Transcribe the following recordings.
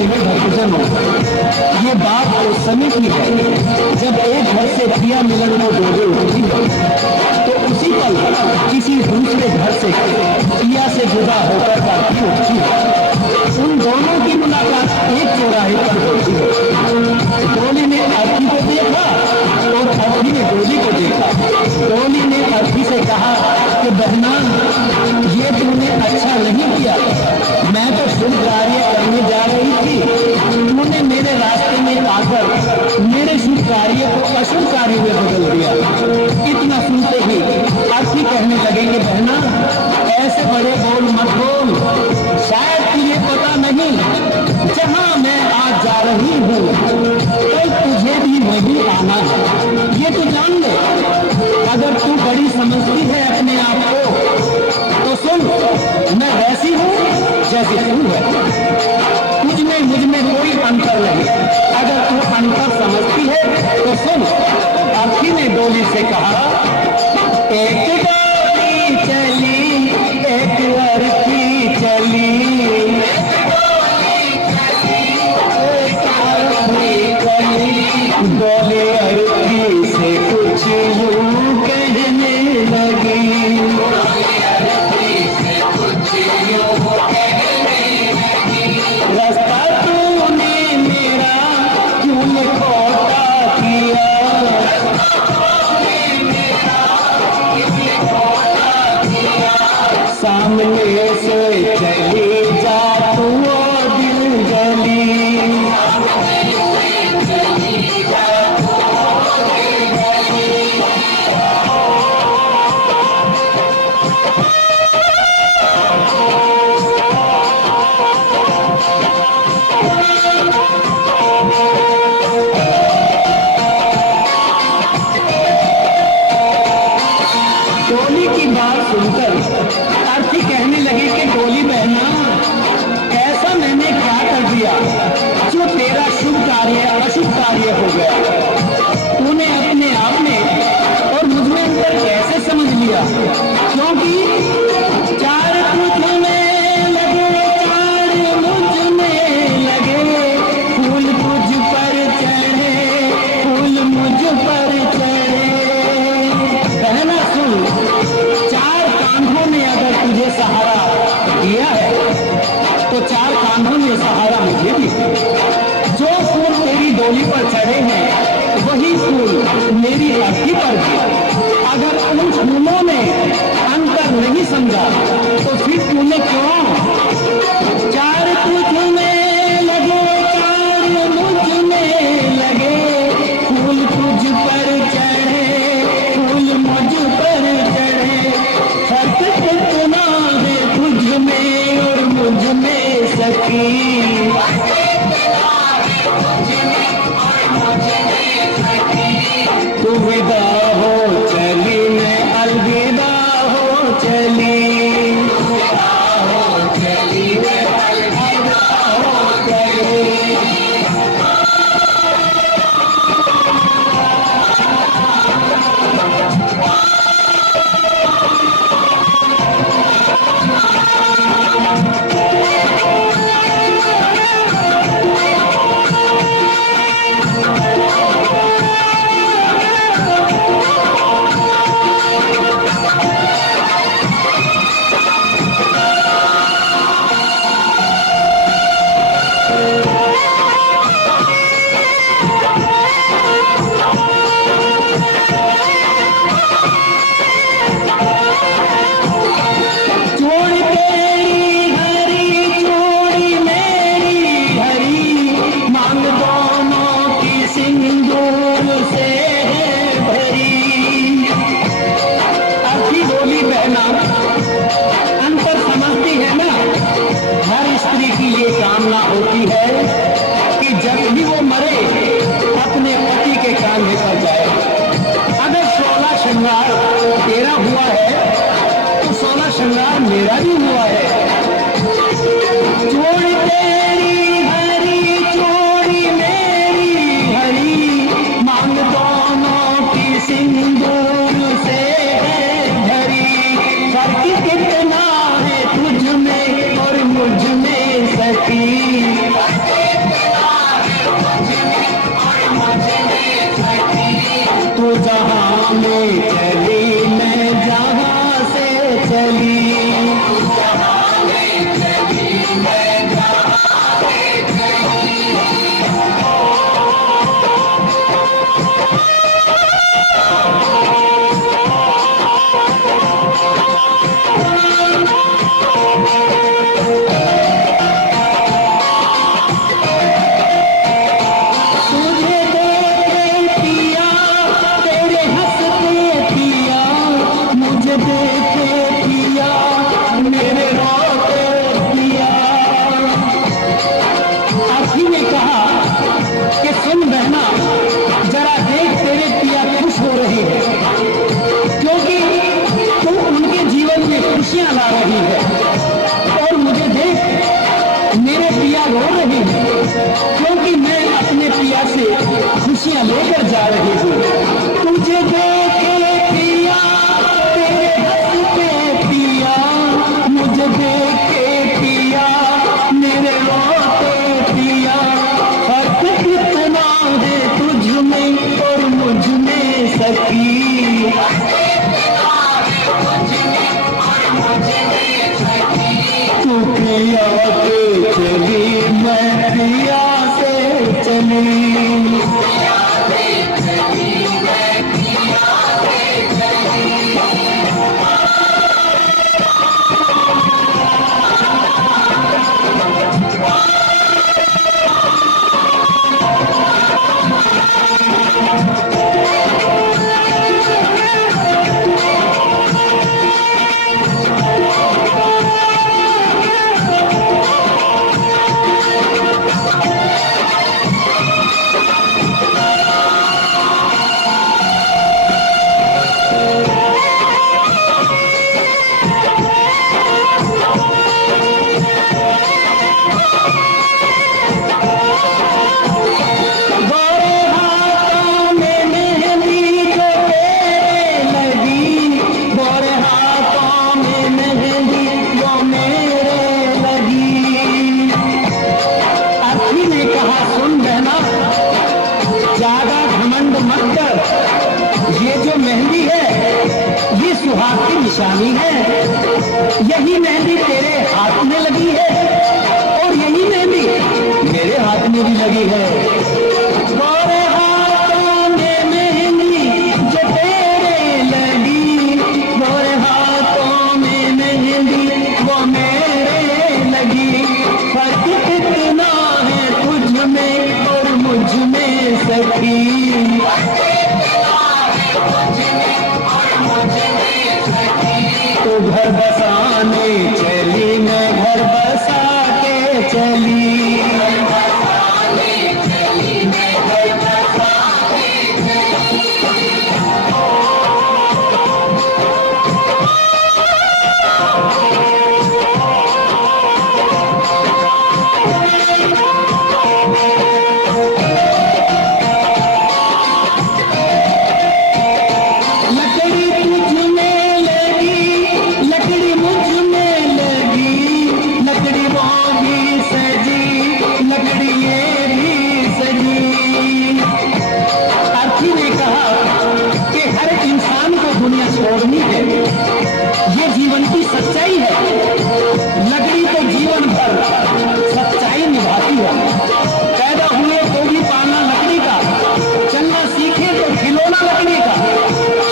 रिश्ते में भक्तजन हो। ये बात उस समय की है जब एक घर से प्रिया मिलन को डोरे उठती है तो उसी पल किसी दूसरे घर से प्रिया से जुदा होकर आरती उठती है। उन दोनों की मुलाकात एक चौराहे पर होती है। डोली ने अर्थी को देखा और अर्थी ने डोली को देखा। डोली ने अर्थी से कहा कि बहना, ये तूने अच्छा नहीं किया। मैं तो शुभ कार्य करने जा रही थी, तूने मेरे रास्ते में आकर मेरे शुभ कार्य को अशुभ कार्य में बदल दिया। इतना सुनते ही अर्थी कहने लगे कि बहना, ऐसे बड़े बोल मत बोल, शायद तुझे पता नहीं जहां मैं आज जा रही हूँ तो तुझे भी वहीं आना है। ये तो जान ले, अगर तू बड़ी समझती है अपने आप को तो सुन, मैं वैसी हूँ जैसी तू है। तुझ में मुझ में कोई अंतर नहीं। अगर तू अंतर समझती है तो सुन। अर्थी ने डोली से कहा, एक डोली चली, एक अर्थी चली, डोली अर्थी से कुछ यूं कहने लगी। रास्ता तूने मेरा क्यों खोटा किया, सामने से चली जा तू दिल जली। डोली की बात सुनकर अर्थी कहने लगे कि डोली बहना, ऐसा मैंने क्या कर दिया जो तेरा शुभ कार्य अशुभ कार्य हो गया। तूने अपने आप में और मुझ में अंतर कैसे समझ लिया? क्योंकि चार तुझ में लगे, चार मुझ में लगे, फूल तुझ पर चढ़े, फूल मुझ पर चढ़े। बहना सुन, चार कांधों ने अगर तुझे सहारा दिया है तो चार कांधों ने सहारा मुझे भी। जो फूल तेरी डोली पर चढ़े हैं वही फूल मेरी अर्थी पर भी। अगर उन फूलों ने अंतर नहीं समझा तो फिर तूने क्यों? चार तुझ में लगे, चार मुझ में लगे, फूल तुझ पर चढ़े, फूल मुझ पर चढ़े। फर्क कितना है तुझ में और मुझ में सखी, तू विदा हो चली, मैं अलविदा हो चली, हो चली, मैं अलविदा हो चली। श्रृंगार मेरा भी हुआ है। चोरी तेरी हरी चोरी मेरी हरी, मांग दोनों की सिंदूर से भरी। फर्क कितना है तुझ में और मुझ में सखी। रो रही हूँ क्योंकि मैं अपने पिया से खुशियां लेकर जा रही हूँ। तुझे देखे पिया तेरे हंसते पिया, मुझे देखे पिया मेरे रोते पिया, फर्क कितना है तुझ में और मुझ में सखी। तू पिया के चली मैं पिया से चली। ये जो मेहंदी है ये सुहाग की निशानी है। यही मेहंदी तेरे हाथ में लगी है और यही मेहंदी मेरे हाथ में भी लगी है। गोरे हाथों में मेहंदी जो तेरे लगी, गोरे हाथों में मेहंदी वो मेरे लगी, फर्क कितना है तुझ में और मुझ में सखी। तो घर बसाने चली मैं घर बसा के चली। दुनिया छोड़नी है, ये जीवन की सच्चाई है। लकड़ी तो जीवन भर सच्चाई निभाती है। पैदा हुए तो भी पालना लकड़ी का, चलना सीखे तो खिलौना लकड़ी का,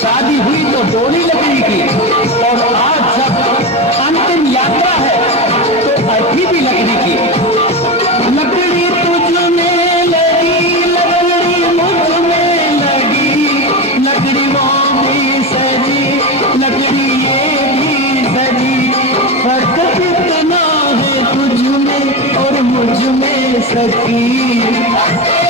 शादी हुई तो डोली लकड़ी की, और आज जब अंतिम यात्रा है तो अर्थी भी लकड़ी की। लकड़ी तुझ में लगी, लकड़ी मुझ में लगी, लकड़ी वो भी सजी, लकड़ी ये भी सजी, फर्क कितना है तुझ में और मुझ में सखी।